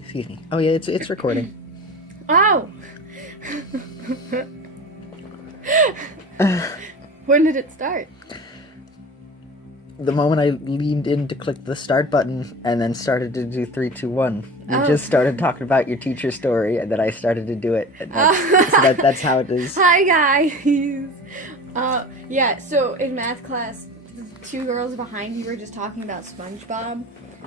Excuse me. Oh yeah, it's recording. Oh! When did it start? The moment I leaned in to click the start button and then started to do 3, 2, 1. You Oh. just started talking about your teacher story, and then I started to do it. And that's how it is. Hi guys! Yeah, so in math class, the two girls behind me were just talking about Spongebob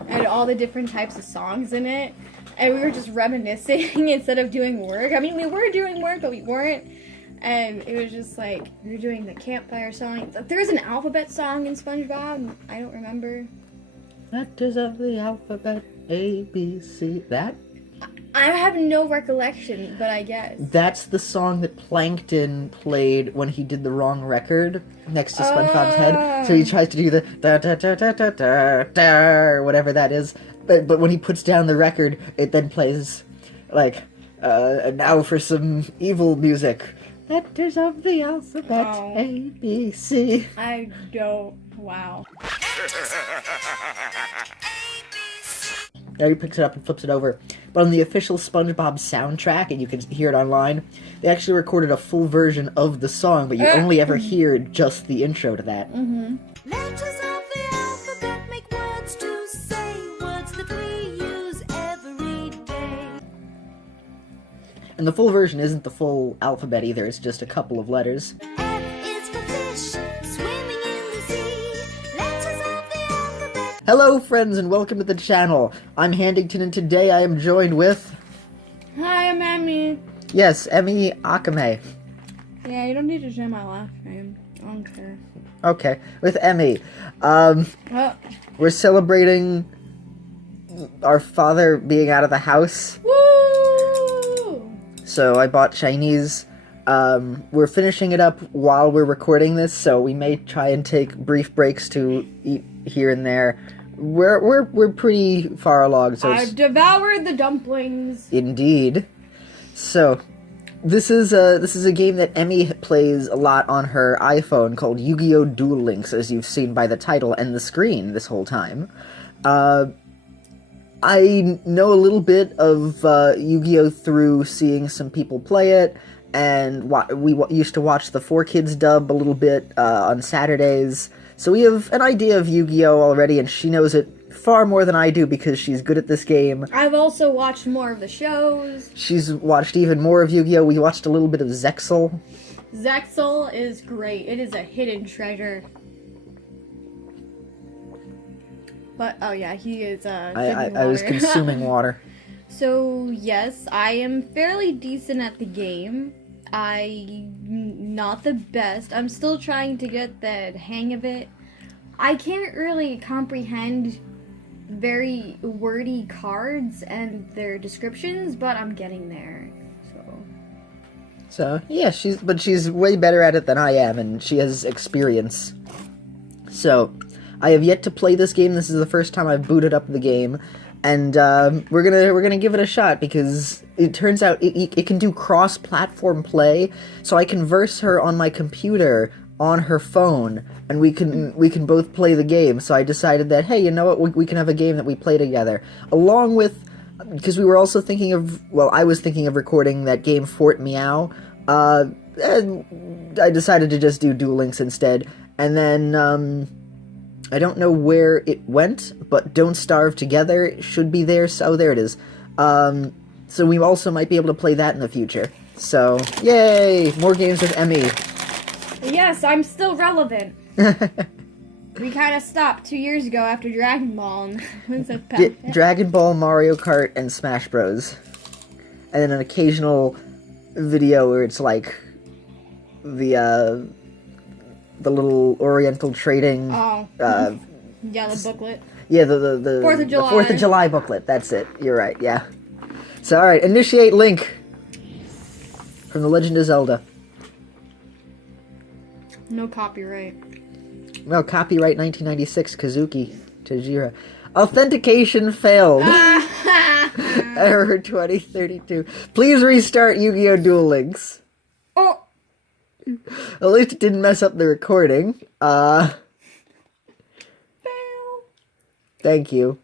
and all the different types of songs in it. And we were just reminiscing instead of doing work. I mean, we were doing work, but we weren't. And it was just like, we were doing the campfire song. There's an alphabet song in SpongeBob. I don't remember. Letters of the alphabet, A, B, C. That? I have no recollection, but I guess. That's the song that Plankton played when he did the wrong record next to SpongeBob's head. So he tries to do the da da da da da da da, or whatever that is. But when he puts down the record, it then plays like, now for some evil music. Letters of the alphabet, A, B, C. I don't. Wow. Now he picks it up and flips it over. But on the official SpongeBob soundtrack, and you can hear it online, they actually recorded a full version of the song, but you only ever hear just the intro to that. Mm-hmm. Letters of the alphabet make words to say, words that we use every day. And the full version isn't the full alphabet either, it's just a couple of letters. F is for fish, swimming in the sea. Letters of the alphabet. Hello friends and welcome to the channel. I'm Handington and today I am joined with... Hi, I'm Emmy. Yes, Emmy Akame. Yeah, you don't need to share my last name. I don't care. Okay, with Emmy. Oh, We're celebrating our father being out of the house. woo! So I bought Chinese. We're finishing it up while we're recording this, so we may try and take brief breaks to eat here and there. We're pretty far along, so I've devoured the dumplings. indeed. So this is a game that Emmy plays a lot on her iPhone called Yu-Gi-Oh! Duel Links, as you've seen by the title and the screen this whole time. I know a little bit of Yu-Gi-Oh! Through seeing some people play it, and we used to watch the 4Kids dub a little bit on Saturdays, so we have an idea of Yu-Gi-Oh! Already, and she knows it far more than I do because she's good at this game. I've also watched more of the shows. She's watched even more of Yu-Gi-Oh! We watched a little bit of Zexal. Zexal is great. It is a hidden treasure. But, oh yeah, he is, I was consuming water. So, yes, I am fairly decent at the game. I'm not the best. I'm still trying to get the hang of it. I can't really comprehend very wordy cards and their descriptions, but I'm getting there. So, yeah, she's way better at it than I am, and she has experience. So, I have yet to play this game. This is the first time I've booted up the game, and we're gonna give it a shot because it turns out it can do cross-platform play. So I can verse her on my computer on her phone, and we can both play the game. So I decided that, hey, you know what, we can have a game that we play together, along with, because we were also thinking of, well, I was thinking of recording that game Fort Meow. And I decided to just do Duel Links instead, and then I don't know where it went, but Don't Starve Together should be there, so there it is. So we also might be able to play that in the future. So, yay! More games with Emmy. Yes, I'm still relevant. We kind of stopped 2 years ago after Dragon Ball. And Dragon Ball, Mario Kart, and Smash Bros. And then an occasional video where it's like the little Oriental trading. Oh. Yeah, the booklet. Yeah, the 4th of July. The 4th of July booklet. That's it. You're right. Yeah. So, all right, initiate link from The Legend of Zelda. No copyright. No, copyright 1996, Kazuki Tajira. Authentication failed. Error 2032. Please restart Yu-Gi-Oh! Duel Links. Oh! At least it didn't mess up the recording. Fail. Thank you.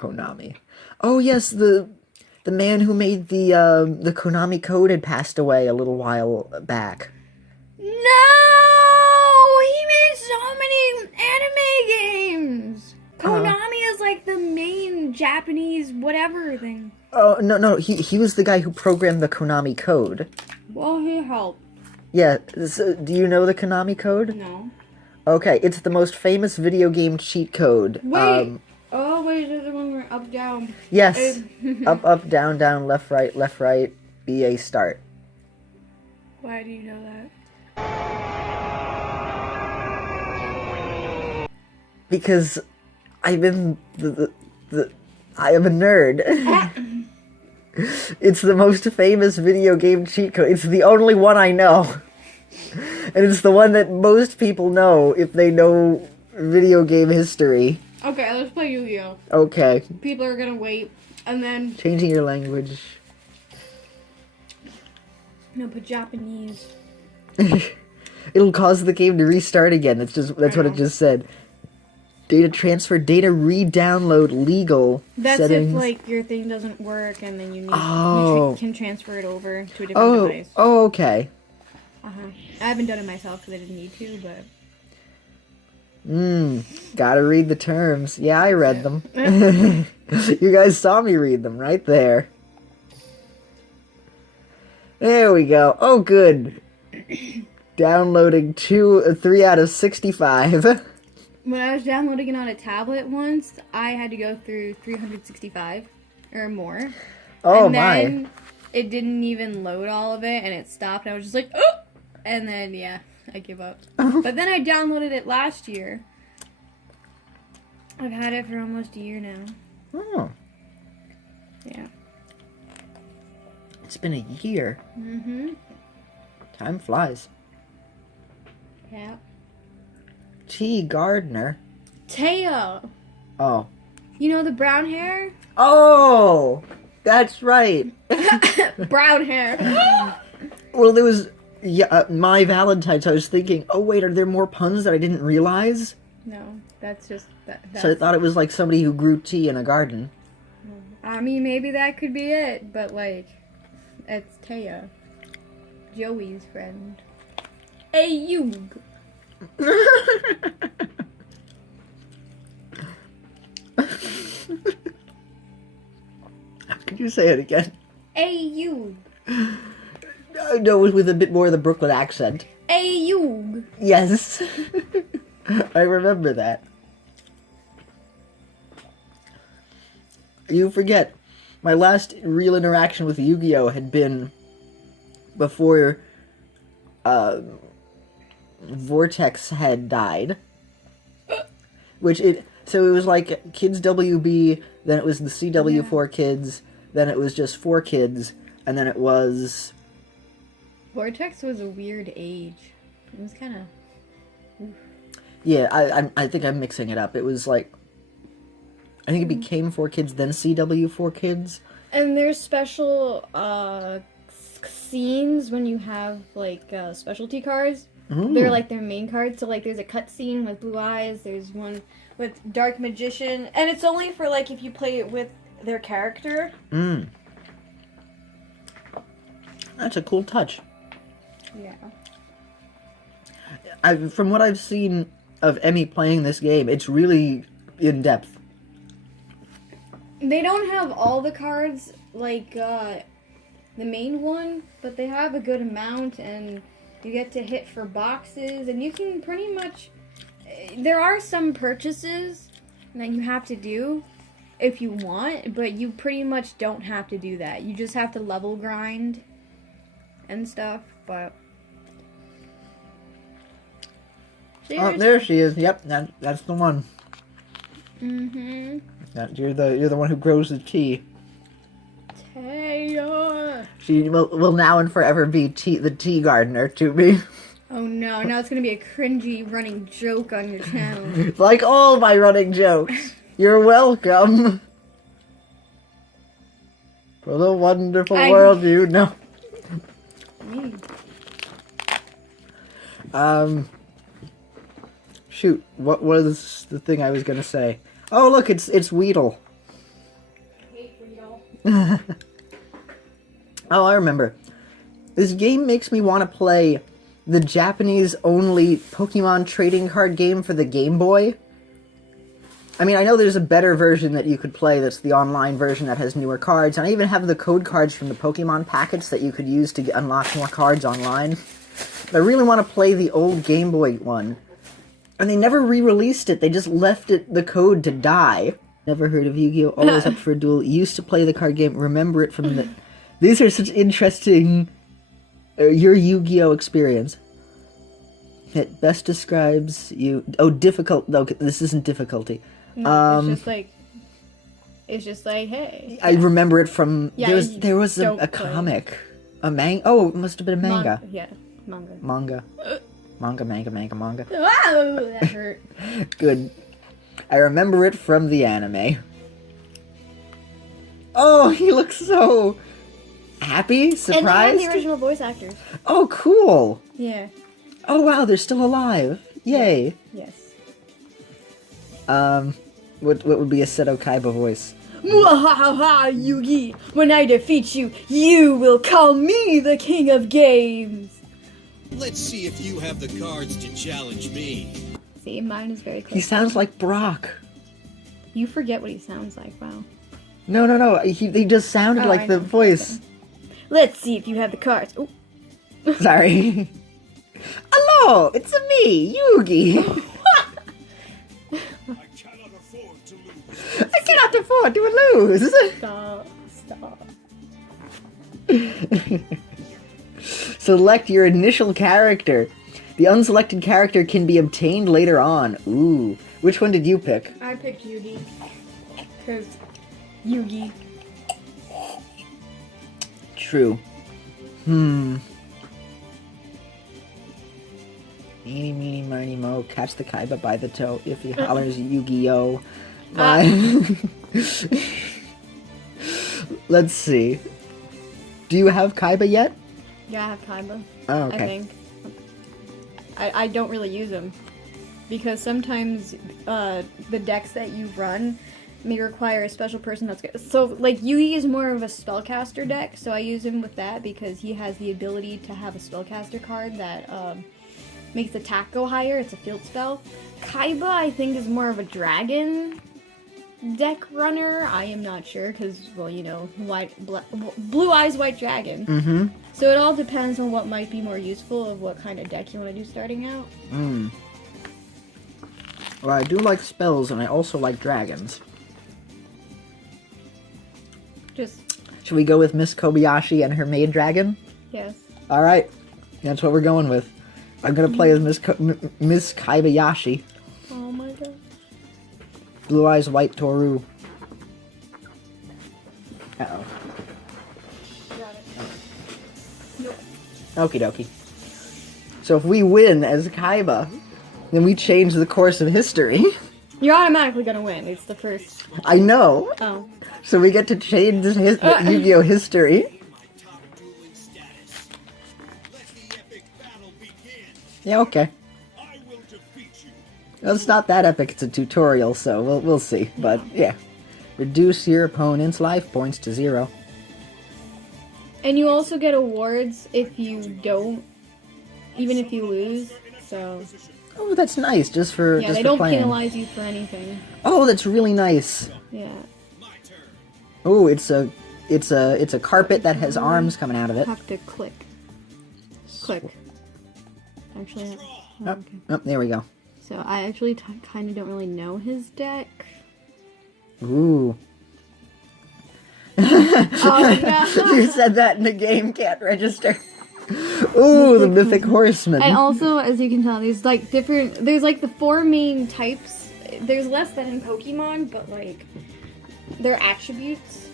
Konami. Oh yes, the man who made the Konami code had passed away a little while back. No! He made so many anime games! Konami is like the main Japanese whatever thing. Oh no, he was the guy who programmed the Konami code. Well, he helped. Yeah, so do you know the Konami code? No. Okay, it's the most famous video game cheat code. Wait! Oh, wait, is the one where up, down? Yes. Up, down, left, right, BA start. Why do you know that? Because I'm in I am a nerd. It's the most famous video game cheat code. It's the only one I know. And it's the one that most people know if they know video game history. Okay, let's play Yu-Gi-Oh! Okay. People are gonna wait, and then... Changing your language. No, but Japanese. It'll cause the game to restart again. That's what it just said. Data transfer, data re-download, legal That's settings. if, like, your thing doesn't work, and then you need Oh. you can transfer it over to a different device. Oh, okay. I haven't done it myself because I didn't need to, but... Gotta read the terms. Yeah, I read them. You guys saw me read them right there. There we go. Oh, good. Downloading 3 out of 65. When I was downloading it on a tablet once, I had to go through 365 or more. Oh, and my. then it didn't even load all of it, and it stopped. I was just like, oh! And then, yeah, I give up. But then I downloaded it last year. I've had it for almost a year now. Oh, Yeah. it's been a year. Mm-hmm. Time flies. Yeah. T. Gardner. Taya! Oh. You know the brown hair? Oh! That's right. Brown hair. Well, there was... Yeah, My Valentine's, I was thinking, oh wait, are there more puns that I didn't realize? No, that's just... That's, So I thought it was like somebody who grew tea in a garden. I mean, maybe that could be it, but, like, it's Taya. Joey's friend. Ayug. Could you say it again? Ayug. No, with a bit more of the Brooklyn accent. Ayug. Yes. I remember that. You forget, my last real interaction with Yu-Gi-Oh! Had been before Vortex had died. So it was like Kids WB, then it was the CW4 Kids, then it was just 4 Kids, and then it was... Vortex was a weird age. It was kind of... Yeah, I think I'm mixing it up. It was like... I think it became 4 Kids, then CW4 Kids. And there's special scenes when you have, like, specialty cards. Ooh. They're, like, their main cards. So, like, there's a cutscene with Blue Eyes. There's one with Dark Magician. And it's only for, like, if you play it with their character. That's a cool touch. Yeah. From what I've seen of Emmy playing this game, it's really in-depth. They don't have all the cards, like, the main one, but they have a good amount, and you get to hit for boxes, and you can pretty much... There are some purchases that you have to do if you want, but you pretty much don't have to do that. You just have to level grind and stuff, but... Oh, there she is. Yep, that's the one. Mm-hmm. You're the one who grows the tea. Taya. She will now and forever be the tea gardener to me. Oh no, now it's gonna be a cringy running joke on your channel. Like all my running jokes. You're welcome. For the wonderful world you know. Me. Shoot, what was the thing I was gonna say? Oh look, it's Weedle. Oh, I remember. This game makes me want to play the Japanese-only Pokemon trading card game for the Game Boy. I mean, I know there's a better version that you could play that's the online version that has newer cards, and I even have the code cards from the Pokemon packets that you could use to unlock more cards online. But I really want to play the old Game Boy one. And they never re-released it, they just left it the code to die. Never heard of Yu-Gi-Oh! Always up for a duel. Used to play the card game, remember it from the... These are such interesting... your Yu-Gi-Oh! Experience. It best describes you... Oh, difficult... No, this isn't difficulty. No, it's just like, hey. I remember it from... Yeah, there was a comic. A manga? Oh, it must have been a manga. Manga. Manga. Wow, that hurt. Good. I remember it from the anime. Oh, he looks so happy, surprised. And they have the original voice actors. Oh, cool. Yeah. Oh, wow, they're still alive. Yay. Yes. What would be a Seto Kaiba voice? Mwahaha, Yugi! When I defeat you, you will call me the king of games! Let's see if you have the cards to challenge me. See, mine is very close. He sounds like Brock. You forget what he sounds like, wow. No. He just sounded like the voice. Okay. Let's see if you have the cards. Ooh. Sorry. Hello, it's me, Yugi. I cannot afford to lose. Stop. Select your initial character. The unselected character can be obtained later on. Ooh. Which one did you pick? I picked Yugi. Because Yugi. True. Eeny, meeny, miny, mo. Catch the Kaiba by the toe. If he hollers Yu-Gi-Oh! Let's see. Do you have Kaiba yet? Yeah, I have Kaiba. Oh, okay. I think. I don't really use them. Because sometimes the decks that you run may require a special person that's good. So, like, Yugi is more of a spellcaster deck, so I use him with that because he has the ability to have a spellcaster card that makes attack go higher. It's a field spell. Kaiba, I think, is more of a dragon deck runner. I am not sure because, well, you know, blue eyes, white dragon. Mm-hmm. So it all depends on what might be more useful of what kind of deck you want to do starting out. Well, I do like spells, and I also like dragons. Should we go with Miss Kobayashi and her maid dragon? Yes. Alright. That's what we're going with. I'm gonna play as Miss Kobayashi. Oh my god. Blue Eyes White Toru. Uh-oh. Got it. Nope. Okie dokie. So if we win as Kaiba, then we change the course of history. You're automatically gonna win. It's the first. I know. Oh. So we get to change Yu-Gi-Oh! History. Yeah, okay. Well, it's not that epic, it's a tutorial, so we'll see. But, yeah. Reduce your opponent's life points to 0. And you also get awards if you don't, even if you lose, so... Oh, that's nice, just for yeah, they for don't playing. penalize you for anything. Oh, that's really nice. Yeah. Oh, it's a carpet that has arms coming out of it. Have to click. Click. Actually, Oh, okay. oh, there we go. So I actually kind of don't really know his deck. Ooh. Oh no! You said that in the game can't register. Ooh, the mythic horseman. And also, as you can tell, there's like there's like the 4 main types. There's less than in Pokemon, but like, they're attributes.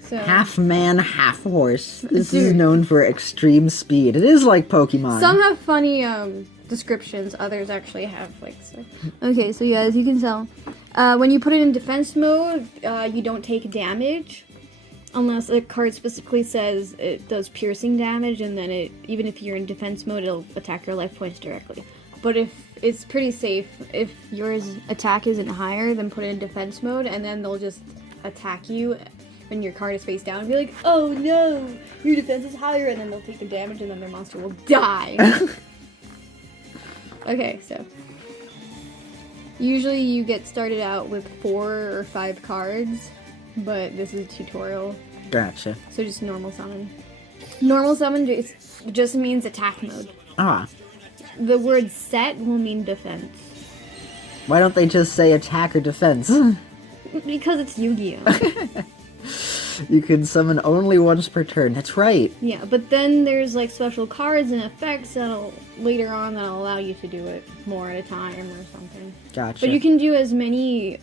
So Half man, half horse. This is known for extreme speed. It is like Pokemon. some have funny descriptions, others actually have like so. Okay, so yeah, as you can tell, when you put it in defense mode, you don't take damage. Unless a card specifically says it does piercing damage, and then even if you're in defense mode, it'll attack your life points directly. But if it's pretty safe, if your attack isn't higher, then put it in defense mode, and then they'll just attack you. when your card is face down and be like, oh no, your defense is higher, and then they'll take the damage and then their monster will die. Okay, so usually you get started out with 4 or 5 cards, but this is a tutorial, Gotcha. so just normal summon. Normal summon just means attack mode. Ah. The word set will mean defense. Why don't they just say attack or defense? Because it's Yu-Gi-Oh! You can summon only once per turn. That's right. Yeah, but then there's like special cards and effects later on that'll allow you to do it more at a time or something. Gotcha. But you can do as many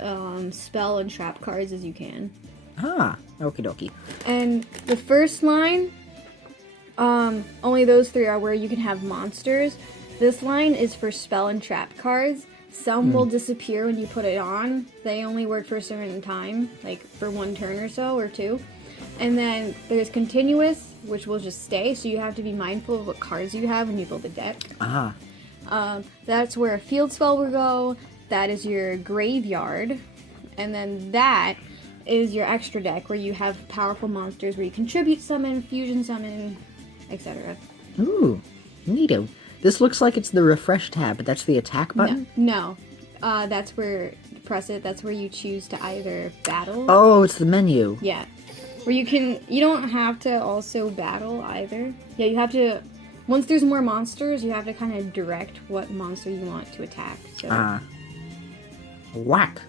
spell and trap cards as you can. Ah, okie dokie. And the first line, only those 3 are where you can have monsters. This line is for spell and trap cards. Some will disappear when you put it on. They only work for a certain time, like for 1 turn or so, or 2. And then there's continuous, which will just stay, so you have to be mindful of what cards you have when you build a deck. Ah. That's where a field spell will go. That is your graveyard. And then that is your extra deck, where you have powerful monsters where you contribute summon, fusion summon, etc. Ooh, neato. This looks like it's the refresh tab, but that's the attack button? No. That's where press it. That's where you choose to either battle. Oh, it's the menu. Yeah. Where you don't have to also battle either. Yeah, you have to, once there's more monsters, you have to kind of direct what monster you want to attack. So. Whack.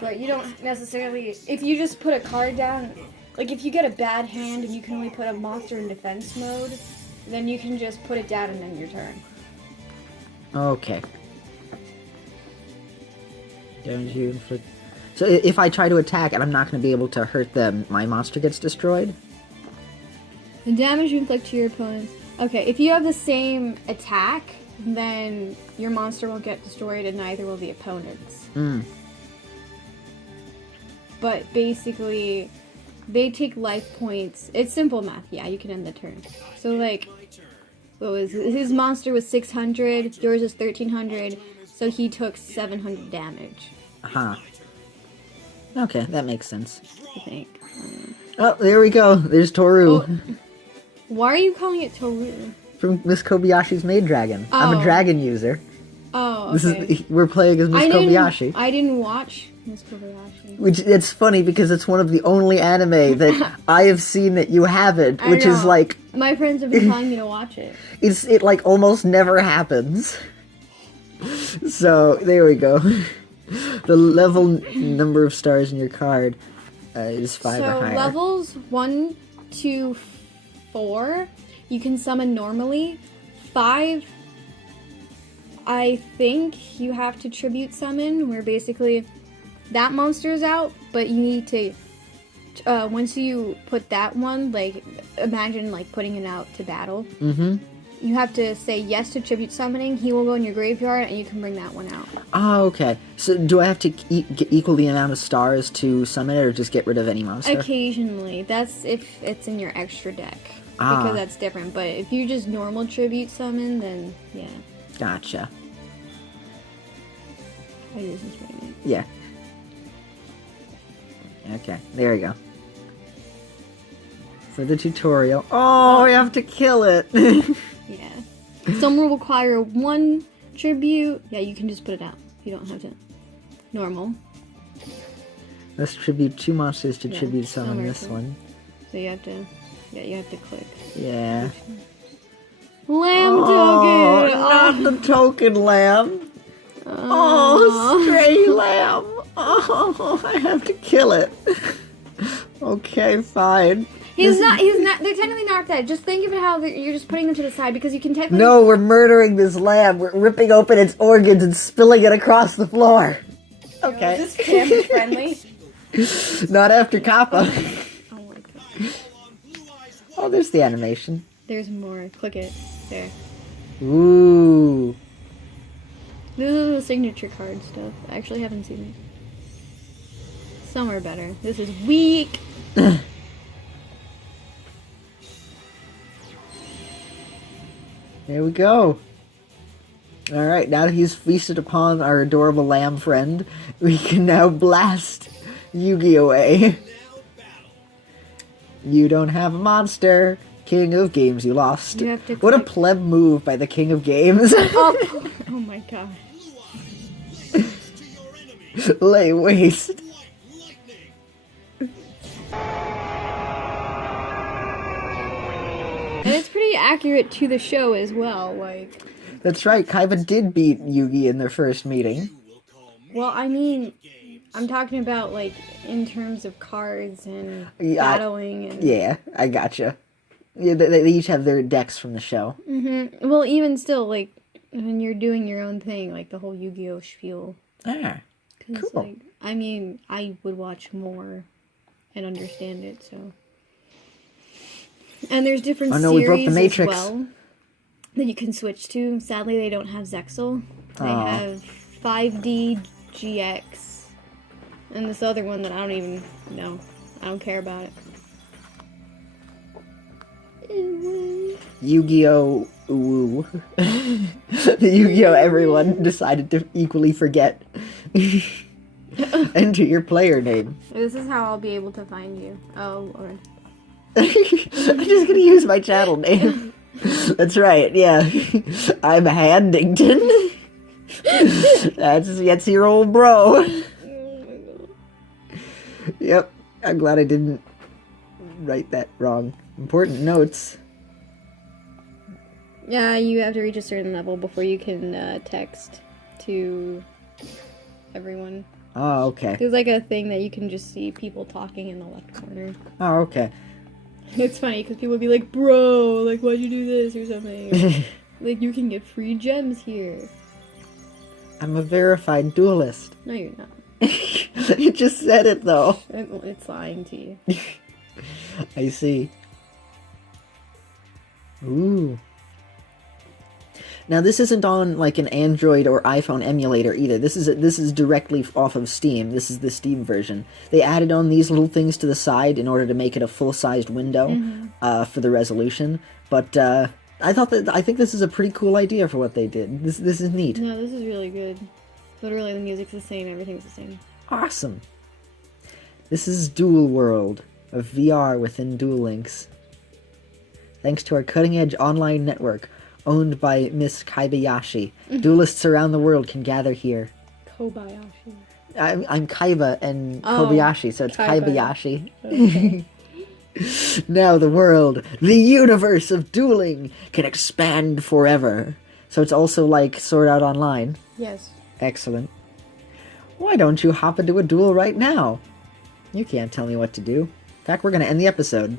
But you don't necessarily, if you just put a card down, like if you get a bad hand and you can only put a monster in defense mode, then you can just put it down and then your turn. Okay. Damage you inflict. So if I try to attack and I'm not going to be able to hurt them, my monster gets destroyed? The damage you inflict to your opponents. Okay, if you have the same attack, then your monster won't get destroyed and neither will the opponent's. But basically, they take life points. It's simple math. Yeah, you can end the turn. So like, what was his monster was 600, yours is 1300, so he took 700 damage. Okay, that makes sense. I think. Oh, there we go. There's Toru. Oh. Why are you calling it Toru? From Miss Kobayashi's Maid Dragon. I'm a dragon user. Oh, okay. We're playing as Miss Kobayashi. I didn't watch Miss Kobayashi. Which, it's funny because it's one of the only anime that I have seen that you haven't, which is like... My friends have been telling me to watch it. It like almost never happens. So, there we go. The level number of stars in your card is 5 or higher. So, levels 1 to 4, you can summon normally. 5, I think you have to tribute summon, where basically that monster is out, but you need to, once you put that one, like, imagine, like, putting it out to battle. You have to say yes to tribute summoning, he will go in your graveyard, and you can bring that one out. Oh, okay. So do I have to equal the amount of stars to summon it, or just get rid of any monster? Occasionally. That's if it's in your extra deck. Because that's different. But if you just normal tribute summon, then, yeah. Gotcha. I use this right now. Yeah. Okay, there we go. For the tutorial. Oh, I have to kill it! Yeah. Some will require 1 tribute. Yeah, you can just put it out. You don't have to. Normal. Let's tribute 2 monsters to Yeah, tribute summon some are this too. one. So you have to. Yeah, you have to click. Yeah. Lamb Oh, token! not the token lamb! Oh, stray lamb! Oh, I have to kill it. Okay, fine. He's not, they're technically not dead. Just think of it how you're just putting them to the side, because you can technically... No, we're murdering this lamb. We're ripping open its organs and spilling it across the floor. Okay. Is this family friendly? Not after Kappa. Oh my god. Oh, there's the animation. There's more. Click it. There. Ooh. This is the signature card stuff. I actually haven't seen it. Some are better. This is weak. There we go. Alright, now that he's feasted upon our adorable lamb friend, we can now blast Yugi away. You don't have a monster. King of games, you lost. You have to What a click- pleb move by the king of games. Oh my god. Lay waste. And it's pretty accurate to the show as well. Like, That's right, Kaiba did beat Yugi in their first meeting. well, I mean, I'm talking about like in terms of cards and Yeah, battling and. Yeah, I gotcha. Yeah, they each have their decks from the show. Well, even still, like when you're doing your own thing, like the whole Yu-Gi-Oh spiel. Ah, 'Cause, cool. like, I mean, I would watch more and understand it. So. And there's different Oh no, we broke the series Matrix. as well that you can switch to. Sadly, they don't have Zexal. They Aw. have 5D GX, and this other one that I don't even know. I don't care about it. Yu-Gi-Oh! Woo. The Yu-Gi-Oh! Everyone decided to equally forget. Enter your player name. This is how I'll be able to find you. Oh Lord. I'm just gonna use my channel name. That's right, yeah. I'm Handington. That's your old bro. Yep, I'm glad I didn't write that wrong. Important notes. Yeah, you have to reach a certain level before you can text to everyone. Oh, okay. There's like a thing that you can just see people talking in the left corner. Oh, okay. It's funny because people be like, bro, like, why'd you do this or something? Or, like, you can get free gems here. I'm a verified duelist. No, you're not. You just said it, though. It's lying to you. I see. Ooh. Now this isn't on like an Android or iPhone emulator either. This is directly off of Steam. This is the Steam version. They added on these little things to the side in order to make it a full-sized window for the resolution. But I think this is a pretty cool idea for what they did. This is neat. No, this is really good. Literally, the music's the same, everything's the same. Awesome. This is Duel World, a VR within Duel Links. Thanks to our cutting-edge online network, owned by Miss Kaibayashi, duelists around the world can gather here. Kobayashi. I'm Kaiba and Oh, Kobayashi, so it's Kaiba. Kaibayashi. Okay. Now the world, the universe of dueling, can expand forever. So it's also like Sword Art Online. Yes. Excellent. Why don't you hop into a duel right now? You can't tell me what to do. In fact, we're going to end the episode.